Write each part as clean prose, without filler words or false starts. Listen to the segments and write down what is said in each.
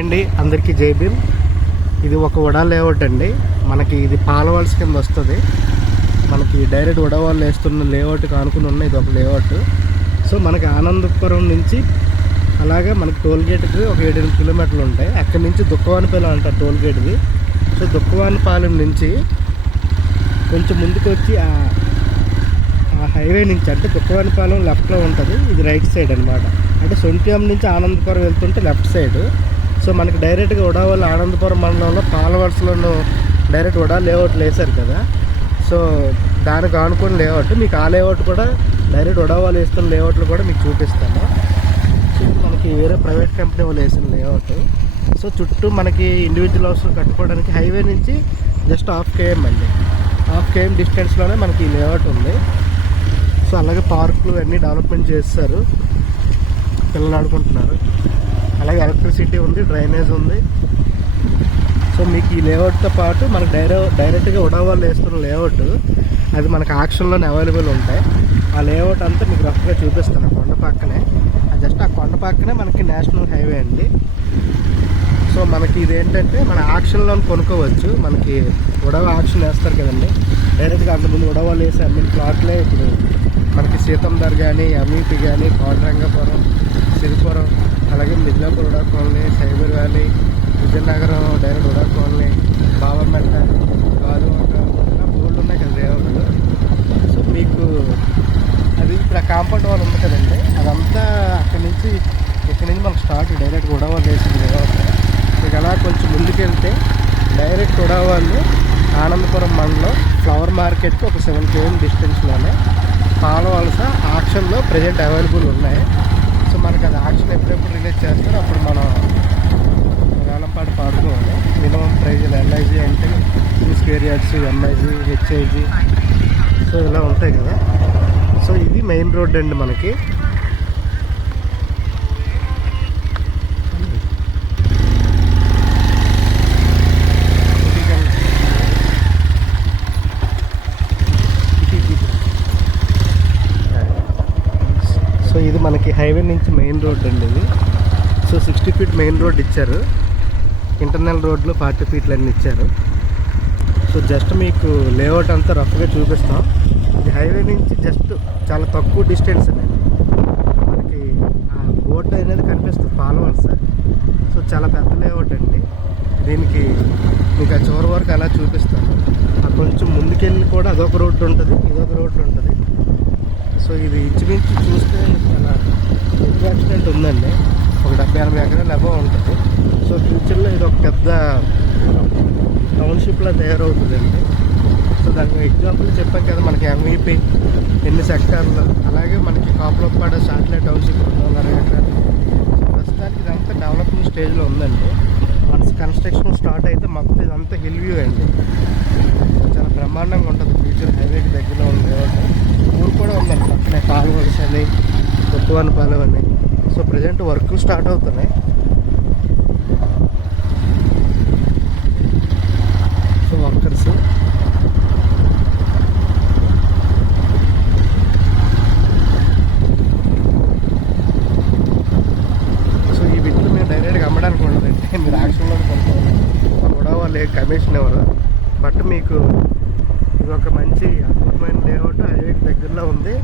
అండి అందరికీ జై భీమ్. ఇది ఒక వడా లేఅవుట్ అండి. మనకి ఇది పాలవాల్స్ కింద వస్తుంది. మనకి డైరెక్ట్ వడవాళ్ళు వేస్తున్న లేఅవుట్కి ఆనుకుని ఉన్న ఇది ఒక లేఅవుట్. సో మనకి ఆనందపురం నుంచి అలాగే మనకి టోల్గేట్కి ఒక 7-8 కిలోమీటర్లు ఉంటాయి. అక్కడి నుంచి దుక్కవానిపాలెం అంటారు టోల్గేట్ది. సో దుక్కవానిపాలెం నుంచి కొంచెం ముందుకు వచ్చి ఆ హైవే నుంచి అంటే దుక్కవానిపాలెం లెఫ్ట్లో ఉంటుంది, ఇది రైట్ సైడ్ అనమాట. అంటే సొంట్యాం నుంచి ఆనందపురం వెళ్తుంటే లెఫ్ట్ సైడ్. సో మనకి డైరెక్ట్గా వడావాళ్ళు ఆనందపురం మండలంలో పాలవలసలో డైరెక్ట్ వడా లేఅవుట్లు వేశారు కదా. సో దానికి ఆనుకుని లేఅవుట్, మీకు ఆ లేఅవుట్ కూడా డైరెక్ట్ వడావాళ్ళు వేస్తున్న లేఅవుట్లు కూడా మీకు చూపిస్తాను. సో మనకి వేరే ప్రైవేట్ కంపెనీ వాళ్ళు వేసిన లేఅవుట్. సో చుట్టూ మనకి ఇండివిజువల్ హౌస్లు కట్టుకోవడానికి హైవే నుంచి జస్ట్ 1/2 km అండి, 1/2 km డిస్టెన్స్లోనే మనకి ఈ లేఅవుట్ ఉంది. సో అలాగే పార్కులు అన్నీ డెవలప్మెంట్ చేస్తారు, పిల్లలు ఆడుకుంటున్నారు. అలాగే ఎలక్ట్రిసిటీ ఉంది, డ్రైనేజ్ ఉంది. సో మీకు ఈ లేఅవుట్తో పాటు మనకు డైరెక్ట్గా వడావాళ్ళు వేస్తున్న లేఅవుట్ అది మనకు ఆక్షన్లోనే అవైలబుల్ ఉంటాయి. ఆ లేఅవుట్ అంతా మీకు రఫ్గా చూపిస్తాను. కొండ పక్కనే, జస్ట్ ఆ కొండ పక్కనే మనకి నేషనల్ హైవే అండి. సో మనకి ఇదేంటంటే మన ఆక్షన్లో కొనుక్కోవచ్చు. మనకి వడవ ఆక్షన్ వేస్తారు కదండి, డైరెక్ట్గా అంతకుముందు వడవాళ్ళు వేసి అమ్మిన ప్లాట్లే ఇప్పుడు మనకి సీతందర్ కానీ, అమీపి కానీ, పాండురంగపురం, సిరిపురం, అలాగే Midhilapuri VUDA colony, cyber valley, Vizianagaram direct VUDA colony, Bavametta, Gajuwaka, ఇలా బోర్డు ఉన్నాయి కదా లేఅవుట్లు. సో మీకు అది ఇప్పుడు ఆ కాంపౌండ్ వాల్ ఉంది కదండి, అదంతా ఇక్కడ నుంచి మనకు స్టార్ట్ డైరెక్ట్ వడావాళ్ళు వేసింది లేఅవుట్. మీకు అలా కొంచెం ముందుకెళ్తే డైరెక్ట్ వడావాళ్ళు ఆనందపురం మండలం ఫ్లవర్ మార్కెట్కి ఒక 7 km డిస్టెన్స్లోనే పాలవలస ఆక్షన్లో ప్రజెంట్ అవైలబుల్ ఉన్నాయి. సో మనకి అది ఆక్షన్ ఎప్పుడెప్పుడు రిలీజ్ చేస్తారో అప్పుడు మనం వేలం పాట పాడుకోవాలి. మినిమం ప్రైజులు ఎల్ఐజీ అంటే 2 square yards, MIG, HIG, so ఇలా ఉంటాయి కదా. సో ఇది మెయిన్ రోడ్ అండి మనకి. సో ఇది మనకి హైవే నుంచి మెయిన్ రోడ్ అండి ఇది. సో 60 feet మెయిన్ రోడ్ ఇచ్చారు, ఇంటర్నల్ రోడ్లు 40 feet అన్నీ ఇచ్చారు. సో జస్ట్ మీకు లేఅవుట్ అంతా రఫ్గా చూపిస్తాం. ఇది హైవే నుంచి జస్ట్ చాలా తక్కువ డిస్టెన్స్ అండి. మనకి ఆ బోర్డు అనేది కనిపిస్తుంది పాలవలస. సో చాలా పెద్ద లేఅవుట్ అండి. దీనికి మీకు ఆ చివరి వరకు అలా చూపిస్తాను. ఆ కొంచెం ముందుకెళ్ళి కూడా అదొక రోడ్డు ఉంటుంది, ఇదొక రోడ్డు ఉంటుంది. సో ఇది ఇంచుమించు చూస్తే చాలా ఎక్కువ యాక్సిడెంట్ ఉందండి, ఒక 70-80 ఎకరాలు అబవ్ ఉంటుంది. సో ఫ్యూచర్లో ఇది ఒక పెద్ద టౌన్షిప్లో తయారవుతుందండి. సో దానికి ఎగ్జాంపుల్ చెప్పాం కదా, మనకి ఎంఈపీ ఎన్ని సెక్టార్లు, అలాగే మనకి కాపులపాడ శాటిలైట్ టౌన్షిప్ 260 ఎకరాలు. ప్రస్తుతానికి ఇదంతా డెవలపింగ్ స్టేజ్లో ఉందండి. వన్స్ కన్స్ట్రక్షన్ స్టార్ట్ అయితే మొత్తం ఇదంతా హిల్ వ్యూ అండి, చాలా బ్రహ్మాండంగా ఉంటుంది. ఫ్యూచర్ హైవేకి దగ్గరలో ఉంది. ఊరు కూడా ఉందండి పక్కనే, పాలవలస అని, దుక్కవానిపాలెం అని. సో ప్రజెంట్ వర్క్ స్టార్ట్ అవుతున్నాయి. సో వర్కర్స్ సో ఈ వీటిలో మీరు డైరెక్ట్గా అమ్మడానికి ఉండదండి, మీరు యాక్షన్లో కొనుక్కోవాలి. కూడా వాళ్ళు కమిషన్ ఇవ్వరు. బట్ మీకు ఇది ఒక మంచి అద్భుతమైన లేఅవుట్, హైవేకి దగ్గరలో ఉంది,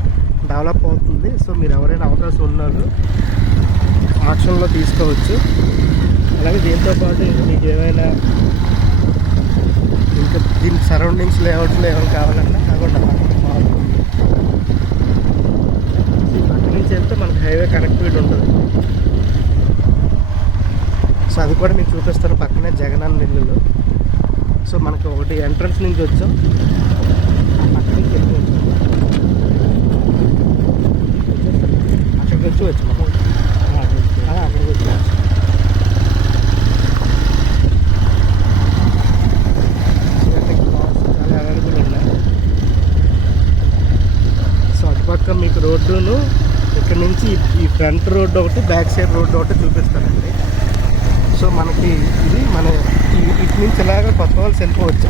డెవలప్ అవుతుంది. సో మీరు ఎవరైనా అవకాశం ఉన్నారు ఆక్షన్లో తీసుకోవచ్చు. అలాగే దీంతో పాటు ఇంకా మీకు ఏమైనా ఇంకా దీని సరౌండింగ్స్ లేఅవుట్లో ఏమైనా కావాలన్నా కాకుండా అక్కడి నుంచి వెళ్తే మనకు హైవే కనెక్టివిటీ ఉంటుంది. సో అది కూడా మీకు చూపిస్తాను. పక్కనే జగనన్న ఇల్లులు. సో మనకి ఒకటి ఎంట్రన్స్ నుంచి వచ్చాం, అక్కడి నుంచి వెళ్ళి అక్కడికి వచ్చి వచ్చాము, అక్కడికి వచ్చాము. చాలా అవైలబుల్ ఉన్నాయి. సో అటుపక్క మీకు రోడ్డును ఇక్కడ నుంచి ఈ ఫ్రంట్ రోడ్డు ఒకటి, బ్యాక్ సైడ్ రోడ్డు ఒకటి చూపిస్తానండి. సో మనకి ఇది మన ఇటు నుంచి ఇలాగా కొత్త వలస వెళ్ళిపోవచ్చు.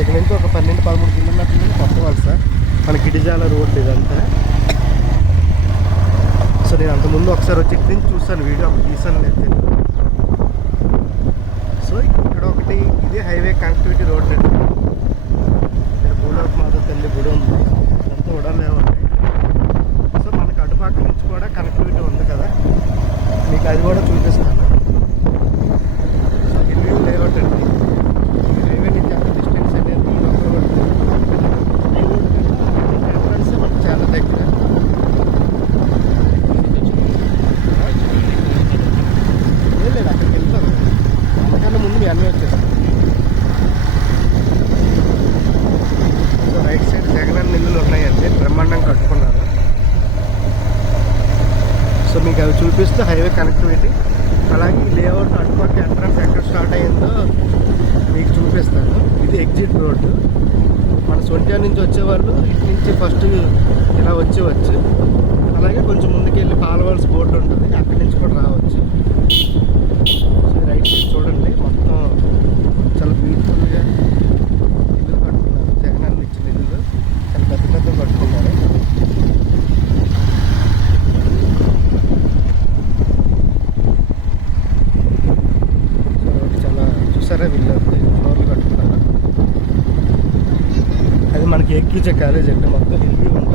ఇక్కడ నుంచి ఒక 12-13 కిలోమీటర్ల నుంచి కొత్త వలస మన గిడిజాల రోడ్డు ఇదంతా. సో నేను అంతకుముందు ఒకసారి వచ్చి ఇక్కడి నుంచి చూసాను, వీడియో అప్పుడు తీసాను లేదు. కనెక్టివిటీ రోడ్ అండి. ఇక్కడ భూలోక మాత తల్లి గుడి ఉంది, అంతా ఉడాలే ఉంటాయి. సో మనకి అటుపక్క నుంచి కూడా కనెక్టివిటీ ఉంది కదా, మీకు అది కూడా చూపిస్తాను. సో హిల్ లేఅవుట్ అండి. హైవే నుంచి అంత డిస్టెన్స్ అనేది ఈ ఒక్క రోడ్. ఈ రోడ్ ఎంట్రన్స్ మనకు చాలా దగ్గర. లేదు అక్కడికి వెళ్తాను, అందుకన్నా ముందు మీ అన్నీ వచ్చేస్తాను. సో రైట్ సైడ్ జగనన్న ఇల్లులు ఉన్నాయండి, బ్రహ్మాండంగా కట్టుకున్నారు. సో మీకు అవి చూపిస్తూ హైవే కనెక్టివిటీ, అలాగే ఈ లేఅవుట్ అటుపక్క ఎంట్రన్స్ ఎక్కడ స్టార్ట్ అయ్యిందో మీకు చూపిస్తాను. ఇది ఎగ్జిట్ రోడ్డు. మన సొంట్యా నుంచి వచ్చేవాళ్ళు ఇటు నుంచి ఫస్ట్ ఇలా వచ్చేవచ్చు, అలాగే కొంచెం ముందుకెళ్ళి పాలవాల్స్ బోర్డు ఉంటుంది, అక్కడి నుంచి కూడా రావచ్చు. సో రైట్ సైడ్ చూడండి, మొత్తం చాలా బ్యూటిఫుల్గా ఇల్లు కట్టుకున్నారు. జగన్ ఇచ్చిన ఇల్లు చాలా పెద్ద పెద్ద కట్టుకున్నారు. సో రోడ్డు చాలా చూసారా, వీళ్ళు ఫ్లోర్లు కట్టుకున్నారు. అది మనకి ఎక్కించే కాలేజ్ అండి, మొత్తం హిల్ ఉంటుంది.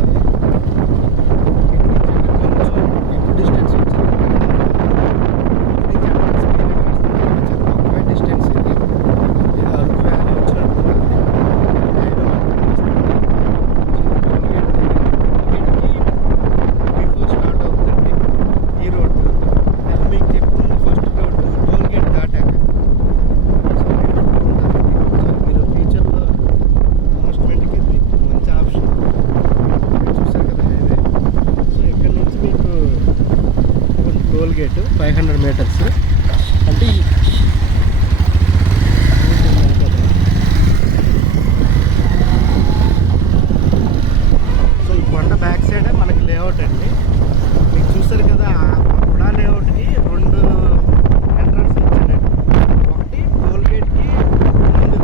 గేటు 500 మీటర్స్ అంటే సో ఈ కొండ బ్యాక్ సైడ్ మనకి లేఅవుట్ అండి. మీకు చూస్తారు కదా, కూడా లేఅవుట్కి 2 ఎంట్రన్స్ ఇచ్చారండి. ఒకటి టోల్ గేట్కి ముందు,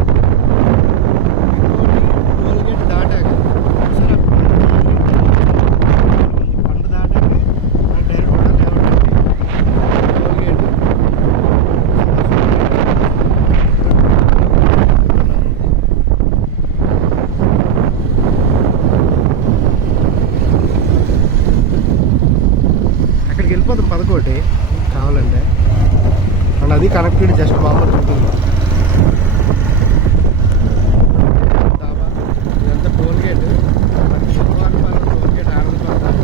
ఇంకోటి టోల్ గేట్ దాటాక. సరే కొండ దాటాక మనకి డైరెక్ట్ కూడా లేఅవుట్ అండి. అక్కడికి వెళ్ళిపోతాం 11 కావాలంటే, అండ్ అది కనెక్టెడ్ జస్ట్ మామూలు ఉంటుంది. ఇదంతా టోల్ గేట్, టోల్ గేట్ ఆనందపడతాను.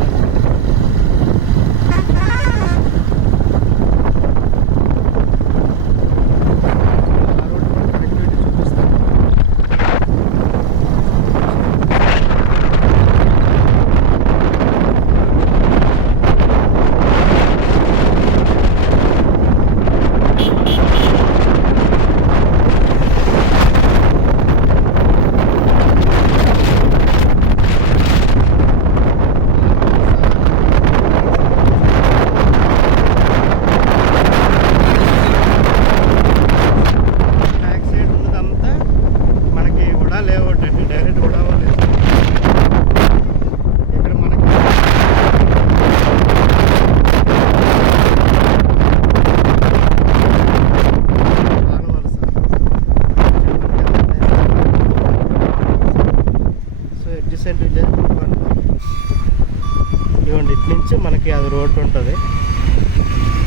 ఇవ్వండి, ఇటు నుంచి మనకి అది రోడ్డు ఉంటుంది.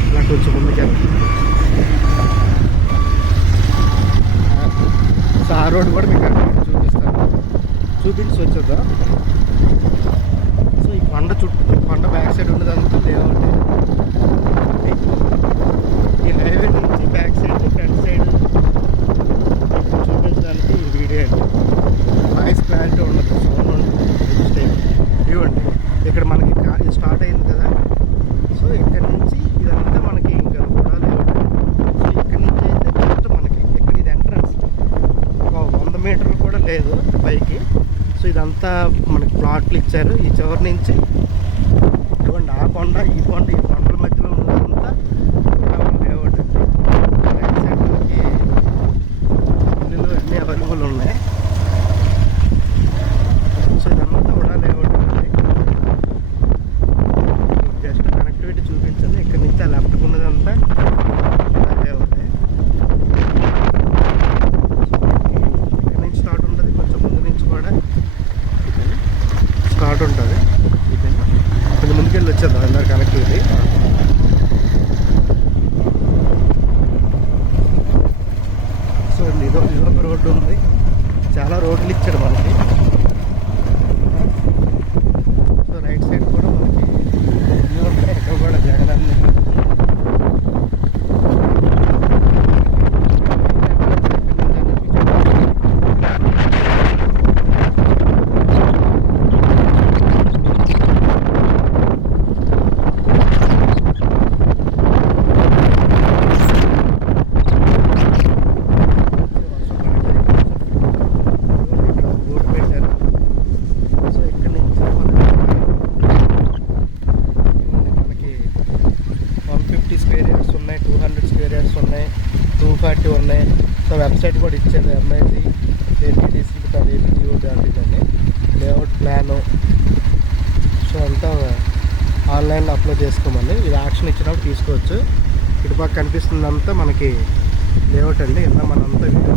అలా కొంచెం ముందుకెళ్ళి సో ఆ రోడ్డు కూడా మీకు అక్కడ చూపిస్తాను, చూపించి వచ్చేద్దాం. సో ఈ కొండ చుట్టూ, కొండ బ్యాక్ సైడ్ ఉన్నదంతా లేఅవుట్. ఈ హైవే నుంచి బ్యాక్ సైడ్ ఫ్రంట్ సైడ్ చూపించడానికి ఈ వీడియో అండి. వాయిస్ క్లారిటీ ఉండదు, సౌండ్ ఉండదు. ఇవ్వండి, ఇక్కడ మనకి స్టార్ట్ అయింది కదా. సో ఇక్కడ నుంచి ఇదంతా మనకి ఇంకా కూడా లేఅవుట్. సో ఇక్కడ నుంచి అయితే జస్ట్ మనకి ఇక్కడ ఇది ఎంట్రన్స్, ఒక 100 మీటర్లు కూడా లేదు పైకి. సో ఇదంతా మనకి ప్లాట్లు ఇచ్చారు. ఈ చివరి నుంచి ఇవ్వండి, ఆ కొండ ఈ కొండ, ఈ కొండల మధ్యలో ఉన్నదంతా లేఅవుట్ అండి. రైట్ సైడ్ మనకి ఇల్లులు అన్నీ అవైలబుల్ ఉన్నాయి. సో ఇదంతా కూడా లేఅవుట్ అండి. జస్ట్ కనెక్టివిటీ చూపించాను. ఇక్కడ నుంచి ఆ లెఫ్ట్కి ఉన్నదంతా లేఅవుట్. వదిలిచ్చాడు మనకి. సో రైట్ సైడ్ కూడా మనకి ఇల్లు ఉంటాయి, ఇక్కడ కూడా జగనన్న ఇల్లు. స్క్వేర్ యార్డ్స్ ఉన్నాయి, 200 స్క్వేర్ యార్డ్స్ ఉన్నాయి, 240 ఉన్నాయి. సో వెబ్సైట్ కూడా ఇచ్చేది ఎంఐజీ ఏపీటీసీ ఏపీటీఓ దాంట్లోనే లేఅవుట్ ప్లాను. సో అంతా ఆన్లైన్లో అప్లోడ్ చేసుకోమని ఇది యాక్షన్ ఇచ్చినప్పుడు తీసుకోవచ్చు. ఇటుపక్క కనిపిస్తుందంతా మనకి లేఅవుట్ అండి. ఇందాక మనంతా వీడియో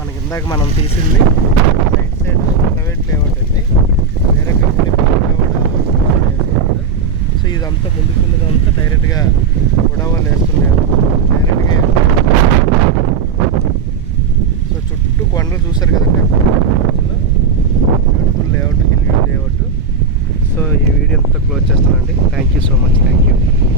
మనకి ఇందాక మనం తీసింది రైట్ సైడ్ ప్రైవేట్ లేఅవుట్ అండి, వేరే కంపెనీ కూడా. సో ఇదంతా ముందుకున్నదంతా డైరెక్ట్గా ఉడవలు వేస్తున్నాడు డైరెక్ట్గా. సో చుట్టూ కొండలు చూసారు కదా.